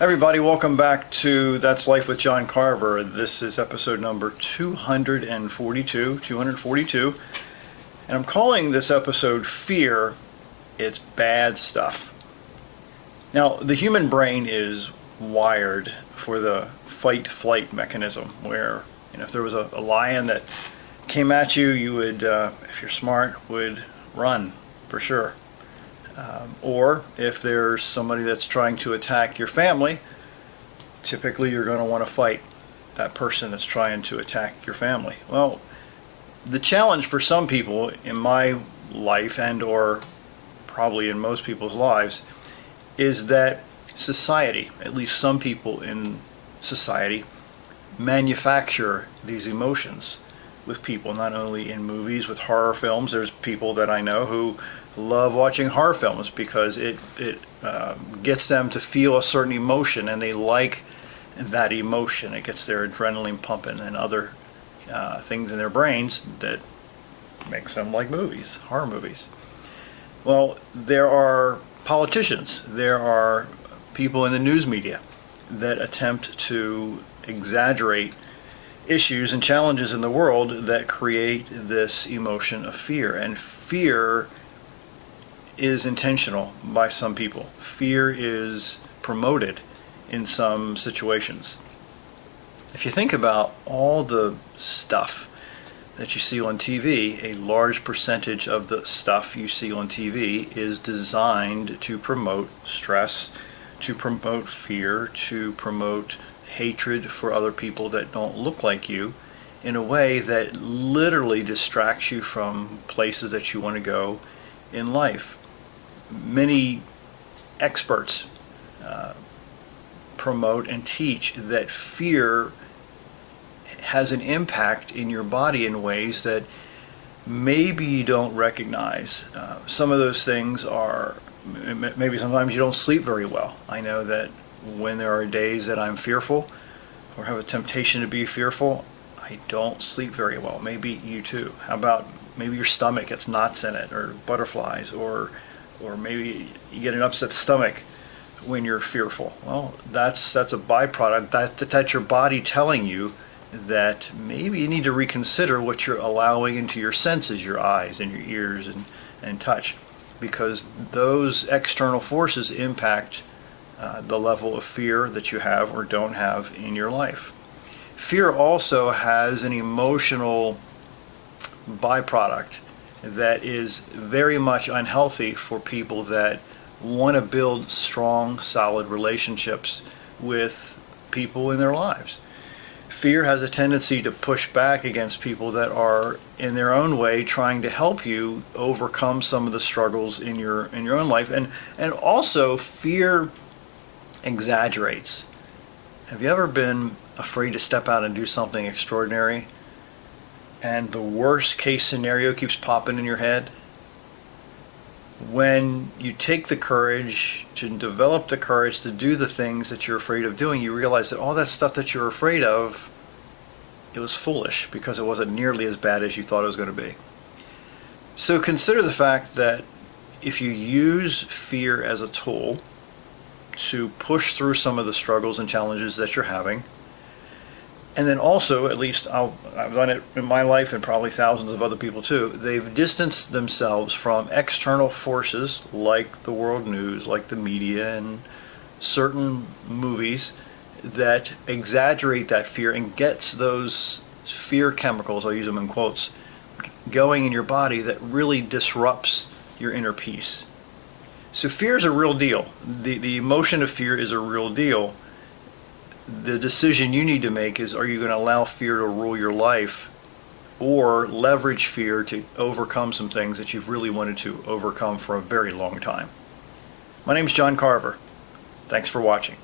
Everybody, welcome back to That's Life with John Carver. This is episode number 242, and I'm calling this episode Fear, It's Bad Stuff. Now, the human brain is wired for the fight-flight mechanism, where if there was a lion that came at you, you would, if you're smart, would run for sure. Or if there's somebody that's trying to attack your family, typically you're going to want to fight that person that's trying to attack your family. Well, the challenge for some people in my life, and or probably in most people's lives, is that society, at least some people in society, manufacture these emotions with people, not only in movies, with horror films. There's people that I know who love watching horror films because it gets them to feel a certain emotion, and they like that emotion. It gets their adrenaline pumping and other things in their brains that makes them like movies, horror movies. Well, there are politicians, there are people in the news media that attempt to exaggerate issues and challenges in the world that create this emotion of fear. And fear is intentional by some people. Fear is promoted in some situations. If you think about all the stuff that you see on TV, a large percentage of the stuff you see on TV is designed to promote stress, to promote fear, to promote hatred for other people that don't look like you, in a way that literally distracts you from places that you want to go in life. Many experts promote and teach that fear has an impact in your body in ways that maybe you don't recognize. Some of those things are, maybe sometimes you don't sleep very well. I know that when there are days that I'm fearful or have a temptation to be fearful, I don't sleep very well. Maybe you too. How about maybe your stomach gets knots in it, or butterflies, or maybe you get an upset stomach when you're fearful. Well, that's a byproduct. That's your body telling you that maybe you need to reconsider what you're allowing into your senses, your eyes and your ears and touch, because those external forces impact the level of fear that you have or don't have in your life. Fear also has an emotional byproduct that is very much unhealthy for people that want to build strong, solid relationships with people in their lives. Fear has a tendency to push back against people that are in their own way trying to help you overcome some of the struggles in your own life. And also, fear exaggerates. Have you ever been afraid to step out and do something extraordinary, and the worst case scenario keeps popping in your head? When you take the courage to develop the courage to do the things that you're afraid of doing, you realize that all that stuff that you're afraid of, it was foolish because it wasn't nearly as bad as you thought it was going to be. So consider the fact that if you use fear as a tool to push through some of the struggles and challenges that you're having, and then also, at least I've done it in my life and probably thousands of other people too, they've distanced themselves from external forces like the world news, like the media and certain movies that exaggerate that fear and gets those fear chemicals, I'll use them in quotes, going in your body that really disrupts your inner peace. So fear is a real deal. The emotion of fear is a real deal. The decision you need to make is, are you going to allow fear to rule your life, or leverage fear to overcome some things that you've really wanted to overcome for a very long time? My name's John Carver. Thanks for watching.